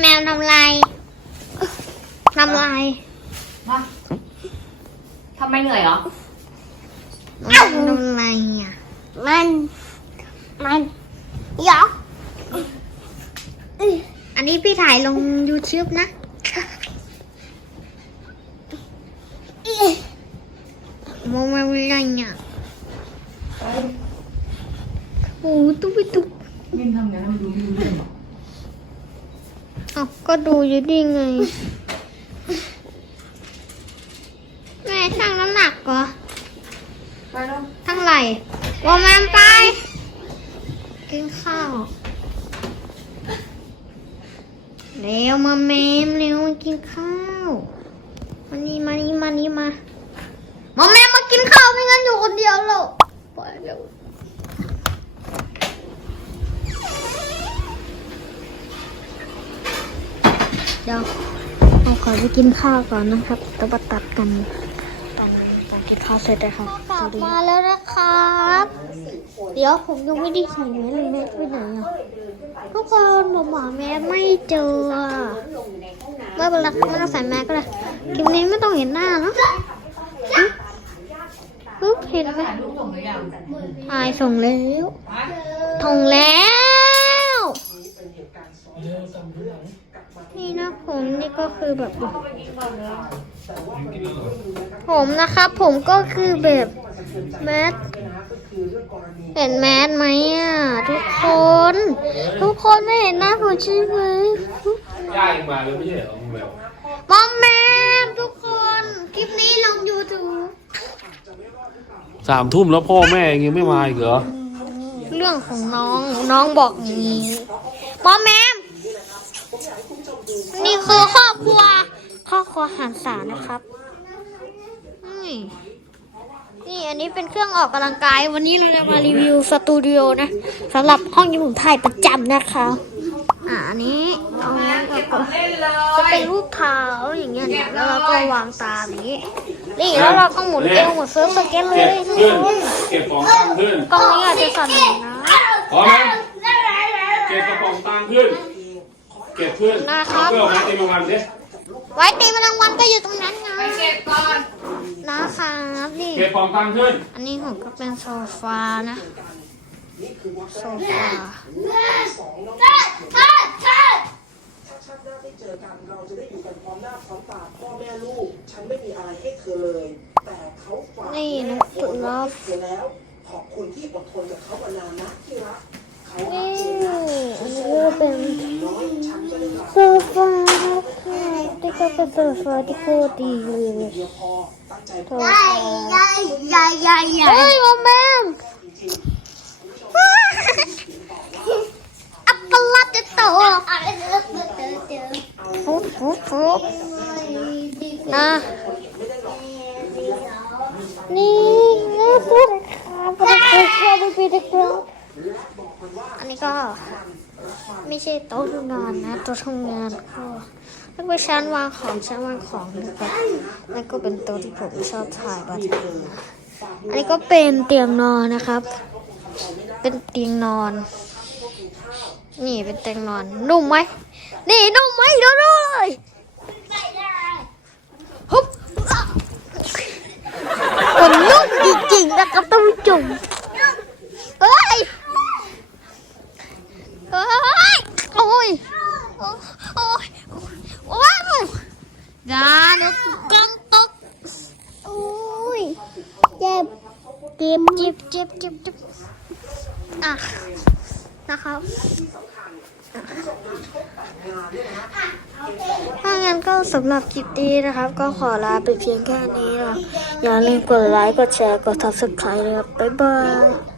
แมวทำลายทำลายมาทำไมเหนื่อยเหรอมันทำลายอะมันมันยอกอันนี้พี่ถ่ายลง YouTube นะ มองมาอะไรเนี่ยโอ้ตุ๊บตุ๊บมินทำอย่างนั้นมันดูไม่รู้เรื่อง เอ้าก็ดูอยู่ดีไง แม่ช่างน้ำหนักเหรอไปแล้วทั้งไหลวอมแมนไป กินข้าว เร็วมาแมมเร็วมากินข้าว มานี่มานี่มานี่มา มาแมมมากินข้าวไม่งั้นอยู่คนเดียวหรอกไปเร็ว ดี๋ยวเราขอไปกินข้าวก่อนนะครับแล้วมาตัดกันตอนตอนกินข้าวเสร็จนะครับกลับมาแล้วนะครับ เดี๋ยวผมยังไม่ได้ใส่แมสเลยแมสไปไหนอะทุกคนผมหาแมสไม่เจออะไม่เป็นไรไม่ต้องใส่แมสก็ได้คลิปนี้ไม่ต้องเห็นหน้าเนอะปึ๊บปึ๊บเห็นไหมถ่ายรูปส่งหรือยัง ถ่ายส่งแล้วส่งแล้วนี่นะผมนี่ก็คือแบบผมนะครับ ผมก็คือแบบแมสเห็นแมสไหมอะ ทุกคน ทุกคนไม่เห็นหน้าผมใช่ไหมย่ายังมาเลยไม่ใช่เหรอมึงแบบมอมแมมทุกคน คลิปนี้ลง YouTube สามทุ่มแล้วพ่อแม่ยังไม่มาอีกเหรอ เรื่องของน้องน้องบอกอย่างนี้ มอมแมมนี่คือครอบครัวครอบครัวหันษานะครับนี่นี่อันนี้เป็นเครื่องออกกำลังกาย วันนี้เราจะมารีวิวสตูดิโอนะสำหรับห้องที่ผมถ่ายประจำนะคะอ่าอันนี้เอาไว้แล้วก็เล่นเลจะเป็ยนรูปเท้าอย่างเงี้ยเนี่ยแล้วเราก็วางตามอย่างนี้นี่แล้วเราก็หมุนเอวหมุนเซิร์ฟสเก็ตเลเก็ยบทุกขึ้นคนเก็บของตังค์ขึ้นกล้องนี้อาจจะสั่นหน่อยนะพร้อมไหมเก็บกระป๋องตังค์ ขึ้น เก็บขึ้นนะครับเพื่อเอามาตีรางวัลดิไว้ตีแมลงวันก็อยู่ตรงนั้นไงไปเก็บก่อนนะครับนี่ เก็บของตังค์ขึ้น อันนี้ผมก็เป็นโซฟานะ โซฟา ถ้าชาติหน้าได้เจอกันเราจะได้อยู่กันพร้อมหน้าพร้อมตาพ่อแม่ลูก ฉันไม่มีอะไรให้เธอเลย แต่เขาฝากนี่นะผสุดลลัมาบให้เธอแล้ว ขอบคุณที่อดทนกับเขามานานนะที่รักเขารั นี่กจริงนะอันนี้ก็เป็นน้อยฉันก็ได้รับโซฟานะครับนี่ก็เป็นโซฟาที่โคตรดีเลยเดียวพอตั้งใจโซฟาเฮ้ยมาแมงอัปปะลัดจะโตฟุบฟุบฟุบนะนี่นะสวัสดีครับวันนี้ชอบไปดีครับอั นี้ก็ไม่ใช่โต๊ะทำงานนะโต๊ะทำงานก็แล้วก็ชั้นวางของชั้นวางของนะครับนั่นก็เป็นโต๊ะที่ผมชอบถ่ายบัตรอันนี้ก็เป็นเตียงนอนนะครับ เป็นเตียงนอน นี่เป็นเตียงนอนนุ่มไหมนี่นุ่มไหมดูด้วยฮึบ คนนุ่มจริงๆนะครับท่านผู้ชมเฮ้ย เฮ้ย โอ้ย โอ้ย โอ้ยโอ้ย ยาเดี๋ยวกำลังตกโอ้ยเจ็บเจ็บเจ็บเจ็บเจ็บเจ็บอะนะครับถ้างั้นก็สำหรับคลิปนี้นะครับ ก็ขอลาไปเพียงแค่นี้นะครับอย่าลืมกดไลค์ กดแชร์ กด subscribe นะครับ บ๊ายบาย